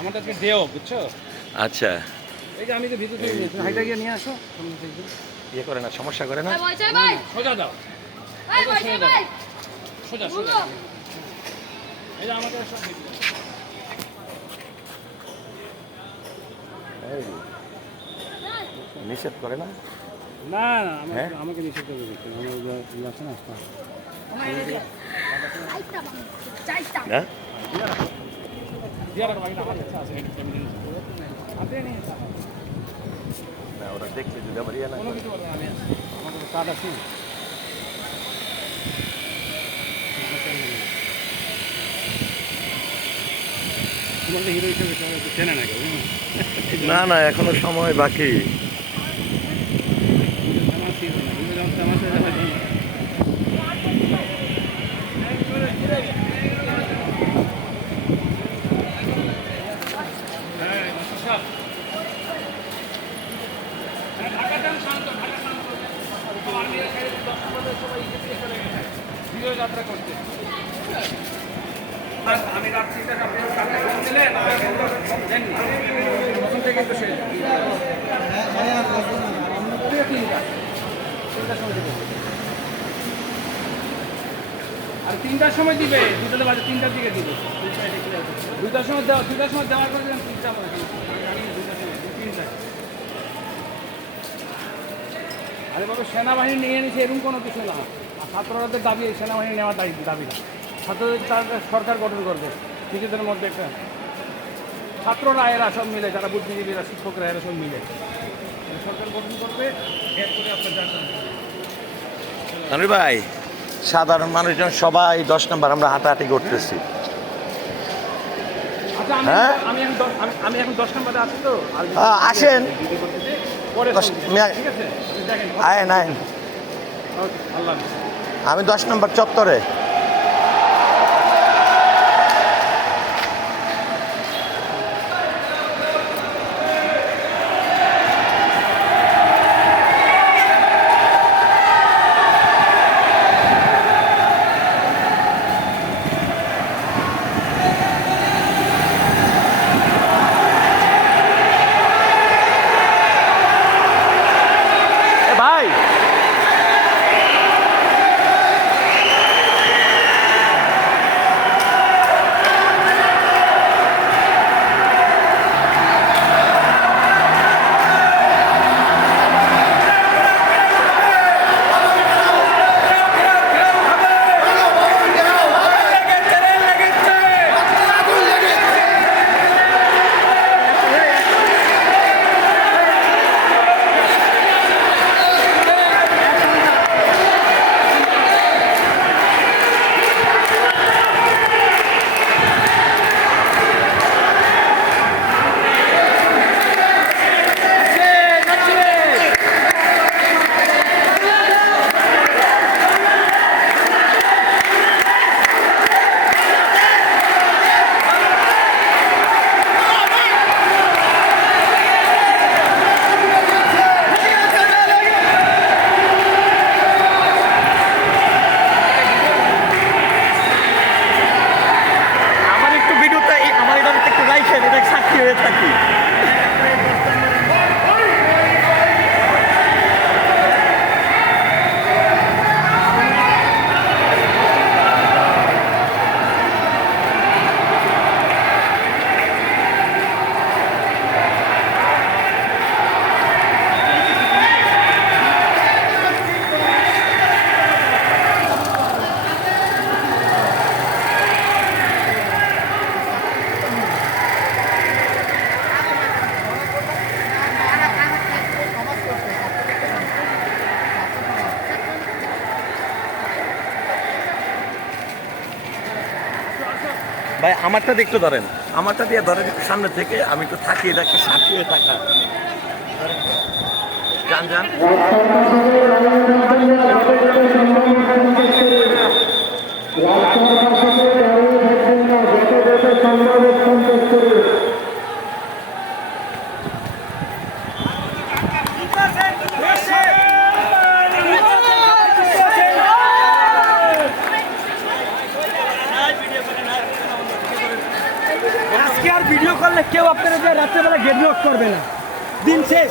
আমার আজকে দেও বুঝছ? আচ্ছা। এই যে আমি তো ভিতর থেকে নিয়েছি হাইটা গিয়ে নিয়ে আসো। ইয়ে করে না সমস্যা করে না। ভাই সোজা দাও। ভাই সোজা সোজা এই যে আমাকে সব দাও। এই, নিষেধ করে না? না না আমাকে হ্যাঁ? আমাকে নিষেধ করে দিচ্ছে। আমার যে ইয়ে আছে না না ওরা যদি আবার ইয়ে কার্ড আছে। না না এখনও সময় বাকি আমার ছিল না, হিরো যখন তামাশা যাবে তখন- হ্যাঁ, সব। হ্যাঁ, ঢাকা যান শান্ত, ঢাকা শান্ত। সব আর্মিরা ছেড়ে দশ পনেরো সবাই এখান থেকে চলে গেছে। যাত্রা করতে আমি। প্রথম তো শেষ। আর তিনটার সময় দিবে দুটোতে বাজে তিনটার দিকে দিবে দুটার সময় দেওয়া দুটার সময় দেওয়ার পরে তিনটা মনে। আরে বাবা সেনাবাহিনী নিয়ে নিছে এরকম কোনো কিছু না ছাত্রদের দাবি এই সেনাবাহিনী নেওয়ার দাবি দাবি না। ছাত্রদের তার সরকার গঠন করবে। নিজেদের মধ্যে একটা ছাত্ররা এরা সব মিলে যারা বুদ্ধিজীবীরা শিক্ষকরা এরা সব মিলে। সরকার গঠন করবে এরপরে আপনার জানবেন আরে ভাই। সাধারণ মানুষজন সবাই দশ নম্বর আমরা হাঁটাহাঁটি করতেছি। আচ্ছা হ্যাঁ? আমি এখন দশ- আমি- আমি এখন দশ নম্বরে আছি তো। হ্যাঁ, আসেন। দিদি করতেছি। পরে দশ- ফোন ঠিক আছে? আয় নাই ওকে, আল্লাহ হাফেজ। আমি দশ নম্বর চত্বরে এ ভাই আমার একটু ভিডিওটা এই- আমার এটা একটু রাইখেন এটা সাক্ষী হয়ে থাকি। ভাই, আমারটা একটু ধরেন। আমারটা দিয়ে ধরেন একটু সামনে থেকে, আমি একটু থাকি সাক্ষী থাকা। যান যান। আজকে আর ভিডিও করলে কেউ আপনারা যে রাত্রেবেলা গেট লক করবে না। দিন শেষ।